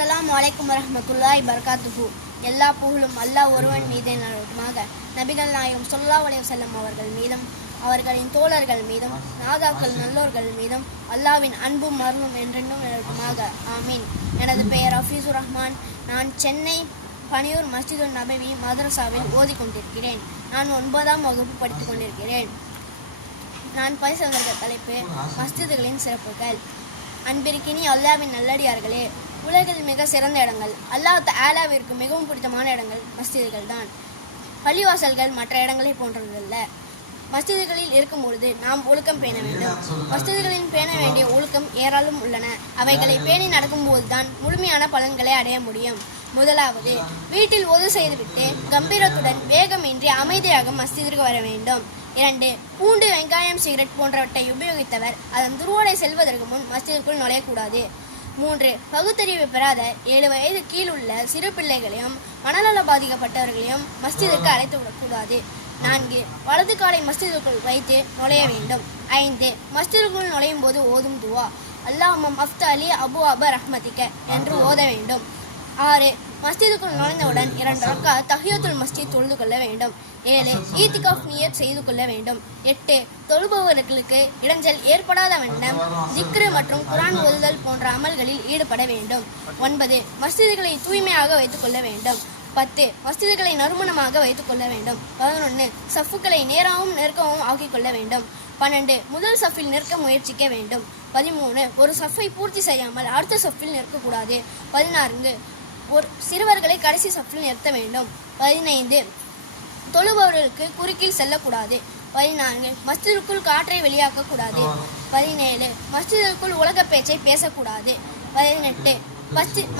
அஸ்ஸலாமு அலைக்கும் வரஹ்மத்துல்லாஹி வபரகாத்துஹு. எல்லா புகழும் அல்லாஹ் ஒருவன் மீதே நடக்குமாக. நபிகள் நாயகம் ஸல்லல்லாஹு அலைஹி வஸல்லம் அவர்கள் மீதும் அவர்களின் தோழர்கள் மீதும் நாதாக்கள் நல்லோர்கள் மீதும் அல்லாஹ்வின் அன்பும் அருளும் என்றென்றும் நடக்குமாக. ஆமீன். எனது பெயர் ஹஃபீஸுர் ரஹ்மான். நான் சென்னை பனியூர் மஸ்ஜிதுன் நபவி மதரசாவில் ஓதிக்கொண்டிருக்கிறேன். நான் 9ஆம் வகுப்பு படித்துக் கொண்டிருக்கிறேன். நான் பேச வந்த தலைப்பு மஸ்ஜிதுகளின் சிறப்புகள். அன்பிற்கினி அல்லாஹ்வின் நல்லடியார்களே, உலகில் மிக சிறந்த இடங்கள், அல்லாஹ் தஆலாவிற்கு மிகவும் பிடித்தமான இடங்கள் மஸ்ஜிதுகள் தான். பள்ளிவாசல்கள் மற்ற இடங்களை போன்றதல்ல. மஸ்ஜிதுகளில் இருக்கும் பொழுது நாம் ஒழுக்கம் பேண வேண்டும். மஸ்ஜிதுகளில் பேண வேண்டிய ஒழுக்கம் ஏராளம் உள்ளன. அவைகளை பேணி நடக்கும் போதுதான் முழுமையான பலன்களை அடைய முடியும். முதலாவது, வீட்டில் ஒது செய்துவிட்டு கம்பீரத்துடன் வேகமின்றி அமைதியாக மஸ்ஜிதிற்கு வர வேண்டும். 2, பூண்டு, வெங்காயம், சிகரெட் போன்றவற்றை உபயோகித்தவர் அதன் துருவோடை செல்வதற்கு முன் மஸ்ஜிதுக்குள் நுழையக்கூடாது. 3, பகுத்தறிவு பெறாத 7 வயது கீழ் உள்ள சிறு பிள்ளைகளையும் மனநல பாதிக்கப்பட்டவர்களையும் மஸ்ஜிதுக்கு அழைத்து விடக்கூடாது. 4, வலது காலை மஸ்ஜிதுக்குள் வைத்து நுழைய வேண்டும். 5, மஸ்ஜிதுக்குள் நுழையும் போது ஓதும் துவா அல்லாஹும்ம அஃப்தலி அபு அப ரஹ்மதிக்க என்று ஓத வேண்டும். 6, மஸ்ஜிதுக்குள் நுழைந்தவுடன் 2 ரக்காத் தஹியத்துல் மஸ்ஜித் தொழுது கொள்ள வேண்டும். 7, ஈத்திகாஃப் நியத் செய்து கொள்ள வேண்டும். 8, தொழுபவர்களுக்கு இடைஞ்சல் ஏற்படாத வண்ணம் திக்ரு மற்றும் குர்ஆன் ஓதுதல் போன்ற அமல்களில் ஈடுபட வேண்டும். 9, மஸ்ஜிதுகளை தூய்மையாக வைத்துக் கொள்ள வேண்டும். 10, மஸ்ஜிதுகளை நறுமணமாக வைத்துக் கொள்ள வேண்டும். 11, சஃப்புகளை நேராகவும் நெருக்கவும் ஆக்கிக் கொள்ள வேண்டும். 12, முதல் சஃபில் நிற்க முயற்சிக்க வேண்டும். 13, ஒரு சஃப்பை பூர்த்தி செய்யாமல் அடுத்த சஃபில் நிற்கக்கூடாது. 14, சிறுவர்களை கடைசி சஃபில் நிறுத்த வேண்டும். 15, தொழுபவர்களுக்கு குறுக்கில் செல்லக்கூடாது. 14, மஸ்ஜிதுக்குள் காற்றை வெளியாக்கக்கூடாது. 17, மஸ்ஜிதுக்குள் உலக பேச்சை பேசக்கூடாது. 18,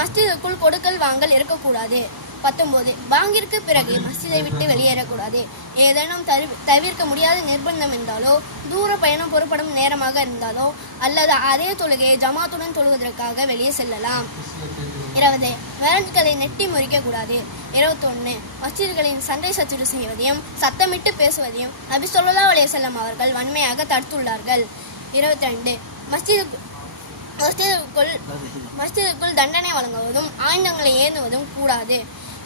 மஸ்ஜிதுக்குள் கொடுக்கல் வாங்கல் இருக்கக்கூடாது. 19, பாங்கிற்கு பிறகு மஸ்ஜிதை விட்டு வெளியேறக்கூடாது. ஏதேனும் தவிர்க்க முடியாத நிர்பந்தம் இருந்தாலோ, தூர பயணம் புறப்படும் நேரமாக இருந்தாலோ அல்லது அதே தொழுகையை ஜமாத்துடன் தொழுவதற்காக வெளியே செல்லலாம். 20, விரல்களை நெட்டி முறிக்கக்கூடாது. 21, மஸ்ஜிதுகளின் சண்டை சச்சரவு செய்வதையும் சத்தமிட்டு பேசுவதையும் நபி ஸல்லல்லாஹு அலைஹி வஸல்லம் அவர்கள் வன்மையாக தடுத்துள்ளார்கள். 22, மஸ்ஜிதுக்குள் தண்டனை வழங்குவதும் ஆயுதங்களை ஏந்துவதும் கூடாது.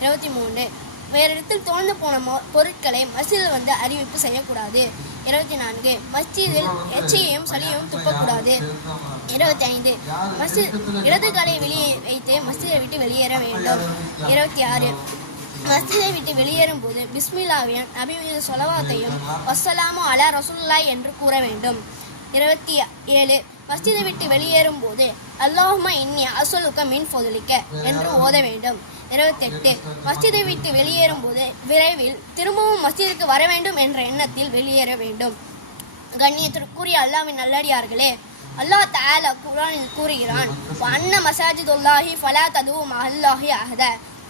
23, வேறு இடத்தில் தோழ்ந்து போன பொருட்களை மஸ்ஜிதில் வந்து அறிவிப்பு செய்யக்கூடாது. 24, மஸ்ஜிதில் எச்சையையும் சளியையும் துப்பக்கூடாது. 25, இடது காலை வெளியே வைத்து மஸ்ஜிதை விட்டு வெளியேற வேண்டும். 26, மஸ்ஜிதை விட்டு வெளியேறும் போது பிஸ்மில்லாவையும் நபி மீது ஸலவாத்தையும் வஸ்ஸலாமு அலா ரசூலுல்லாஹ் என்று கூற வேண்டும். 27, மஸ்ஜிதை விட்டு வெளியேறும் போது அல்லாஹும்ம இன்னி அஸ்அலுக மின் ஃபதுலிக்க என்று ஓத வேண்டும். 28, மஸ்ஜிதை விட்டு வெளியேறும் போது விரைவில் திரும்பவும் மஸ்ஜிதுக்கு வர வேண்டும் என்ற எண்ணத்தில் வெளியேற வேண்டும். கண்ணியத்திற்குரிய அல்லாஹ்வின் நல்லடியார்களே, அல்லாஹ் தஆலா குர்ஆனில் கூறுகிறான், வஅன்ன மஸாஜிதுல்லாஹி ஃபலா ததுஉ மஅல்லாஹி அஹத.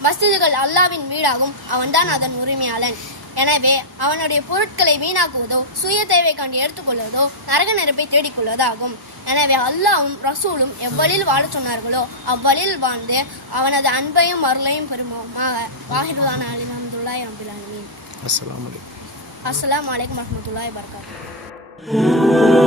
மஸ்ஜிதுகள் அல்லாஹ்வின் வீடாகும், அவன்தான் அதன் உரிமையாளன். எனவே அவனுடைய பொருட்களை வீணாக்குவதோ சுய தேவை கண்டு எடுத்துக்கொள்வதோ நரக நெருப்பை தேடிக்கொள்வதாகும். எனவே அல்லாஹ்வும் ரசூலும் எவ்வழியில் வாழ சொன்னார்களோ அவ்வழியில் வாழ்ந்து அவனது அன்பையும் அருளையும் பெறுமாக. வாஹிருதான அல்ஹம்துலில்லாஹி ரப்பில் ஆலமீன். அஸ்ஸலாமு அலைக்கும் வரஹ்மத்துல்லாஹி வபரகாத்துஹு.